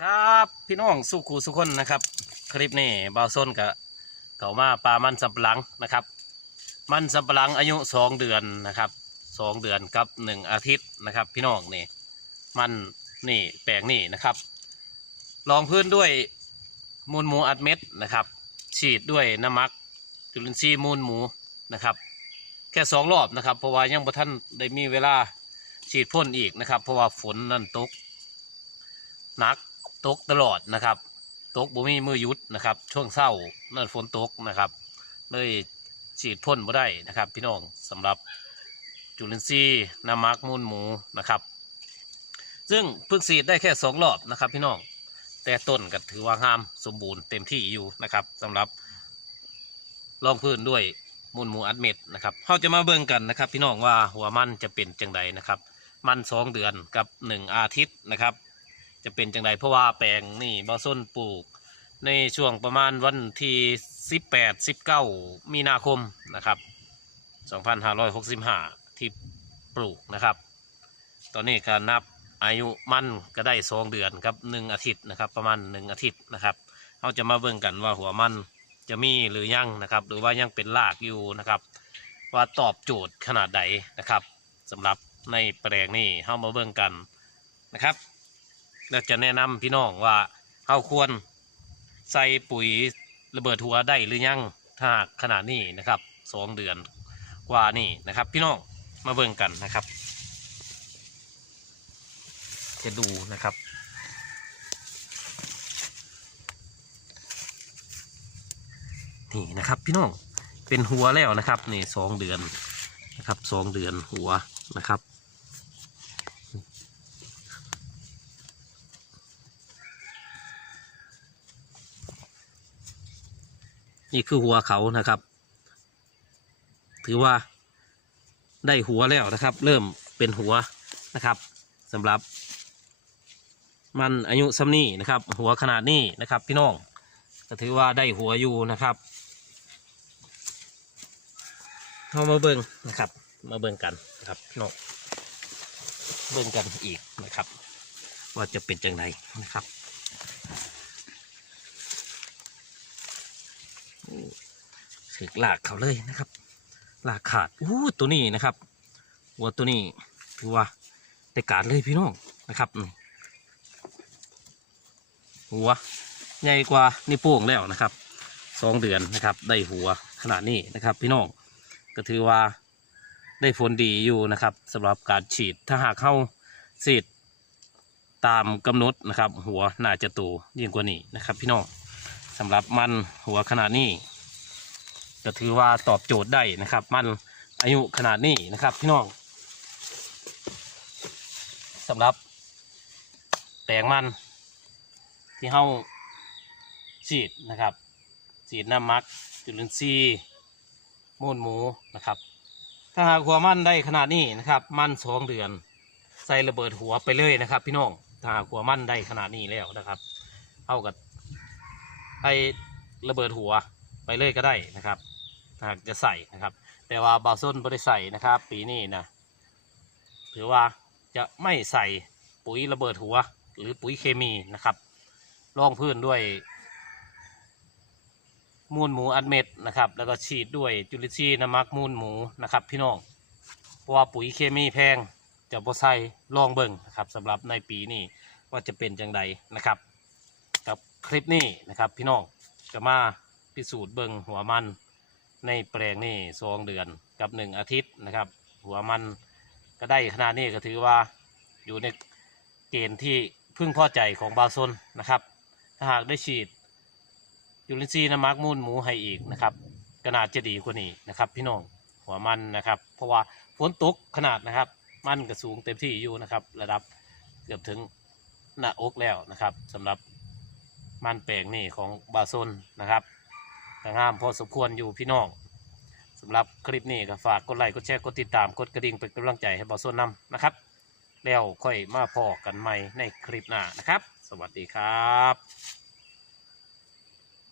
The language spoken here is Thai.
ครับพี่น้องสุขูสุคนนะครับ คลิปนี้บาวส้นกับเขามาปลามันสำปะหลังนะครับ มันสำปะหลังอายุสองเดือนนะครับสองเดือนกับหนึ่งอาทิตย์นะครับ พี่น้องนี่มันนี่แปลงนี่นะครับรองพื้นด้วยมูลหมูอัดเม็ดนะครับ ฉีดด้วยน้ำมักจุลินทรีย์มูลหมูนะครับ แค่สองรอบนะครับ เพราะว่ายังบ่ท่านได้มีเวลาฉีดพ่นอีกนะครับ เพราะว่าฝนนั่นตกหนัก ตกตลอดนะครับ ตกบ่มีมือยุดนะครับ ช่วงเศร้านั่นฝนตกนะครับ เลยฉีดพ่นบ่ได้นะครับ พี่น้องสำหรับจุลินทรีย์น้ำมักมูลหมูนะครับ ซึ่งเพิ่งฉีดได้แค่สองรอบนะครับ พี่น้องแต่ต้นก็ถือว่างามสมบูรณ์เต็มที่อยู่นะครับสำหรับรองพื้นด้วยมูลหมูอัดเม็ดนะครับเราจะมาเบิ่งกันนะครับ พี่น้องว่าหัวมันจะเป็นจังใดนะครับ มันสองเดือนกับหนึ่งอาทิตย์นะครับ จะเป็นจังไดเพราะว่าแปลงนี่บอส้นปลูก ในช่วงประมาณวันที่ 18 19 มีนาคมนะครับ 2565 ที่ปลูกนะครับ ตอนนี้ก็นับอายุมันก็ได้สองเดือนกับหนึ่งอาทิตย์นะครับ ประมาณหนึ่งอาทิตย์นะครับเราจะมาเบิ่งกันว่าหัวมันจะมีหรือยังนะครับ หรือว่ายังเป็นรากอยู่นะครับ ว่าตอบโจทย์ขนาดใดนะครับสำหรับในแปลงนี้เข้ามาเบิ่งกันนะครับ แล้วจะแนะนำพี่น้องว่าเขาควรใส่ปุ๋ยระเบิดหัวได้หรือยังถ้าขนาดนี้นะครับสองเดือนกว่านี่นะครับ พี่น้องมาเบิ่งกันนะครับ จะดูนะครับ นี่นะครับพี่น้องเป็นหัวแล้วนะครับนี่สองเดือนนะครับสองเดือนหัวนะครับ นี่คือหัวเขานะครับ ถือว่าได้หัวแล้วนะครับ เริ่มเป็นหัวนะครับสำหรับมันอายุซ้ำนี่นะครับ หัวขนาดนี้นะครับ พี่น้องก็ถือว่าได้หัวอยู่นะครับเรามาเบิ่งนะครับ มาเบิ่งกันนะครับพี่น้องเบิ่งกันอีกนะครับ ว่าจะเป็นจังไดนะครับ ถึกลากเขาเลยนะครับหลากขาดอู้ตัวนี้นะครับวัวตัวนี้ถือว่าได้การเลยพี่น้องนะครับหัวใหญ่กว่านี่วโป้งแล้วนะครับสองเดือนนะครับ ได้หัวขนาดนี้นะครับ พี่น้องก็ถือว่าได้ผลดีอยู่นะครับสำหรับการฉีดถ้าหากเข้าฉีดตามกำหนดนะครับ หัวน่าจะโตยิ่งกว่านี้นะครับ พี่น้องสำหรับมันหัวขนาดนี้ ก็ถือว่าตอบโจทย์ได้นะครับ มันอายุขนาดนี้นะครับพี่น้องสำหรับแปลงมันที่เฮาฉีดนะครับ ฉีดน้ำมักจุลินทรีย์มูลหมูนะครับ ถ้าหากหัวมันได้ขนาดนี้นะครับ มันสองเดือน ใส่ระเบิดหัวไปเลยนะครับ พี่น้องถ้าหากหัวมันได้ขนาดนี้แล้วนะครับเท่ากับไอ้ระเบิดหัว ไปเลยก็ได้นะครับหากจะใส่นะครับ แต่ว่าบาส้นไม่ได้ใส่นะครับ ปีนี้นะถือว่าจะไม่ใส่ปุ๋ยระเบิดหัว หรือปุ๋ยเคมีนะครับรองพื้นด้วย มูลหมูอัดเม็ดนะครับ แล้วก็ฉีดด้วยจุลินทรีย์น้ำมักมูลหมูนะครับ พี่น้องเพราะว่าปุ๋ยเคมีแพงจะบ่ใส่ลองเบิ่งนะครับสำหรับในปีนี้ว่าจะเป็นจังใดนะครับ กับคลิปนี้นะครับ พี่น้องจะมา พิสูจน์เบิงหัวมันในแปลงนี่สองเดือนกับหนึ่งอาทิตย์นะครับ หัวมันก็ได้ขนาดนี้ก็ถือว่าอยู่ในเกณฑ์ที่พึ่งพอใจของบาซนนะครับ ถ้าหากได้ฉีดยูรินซีย์น้ำมักมูลหมูให้อีกนะครับก็น่าจะดีกว่านี้นะครับ พี่น้องหัวมันนะครับ เพราะว่าฝนตกขนาดนะครับ มันก็สูงเต็มที่อยู่นะครับ ระดับเกือบถึงหน้าอกแล้วนะครับสำหรับมันแปลงนี่ของบาซนนะครับ แต่งามพอสมควรอยู่พี่น้องสำหรับคลิปนี้ก็ฝากกดไลค์กดแชร์กดติดตามกดกระดิ่งเป็นกำลังใจให้บอส่วนนำนะครับ แล้วค่อยมาพอกันใหม่ในคลิปหน้านะครับ สวัสดีครับ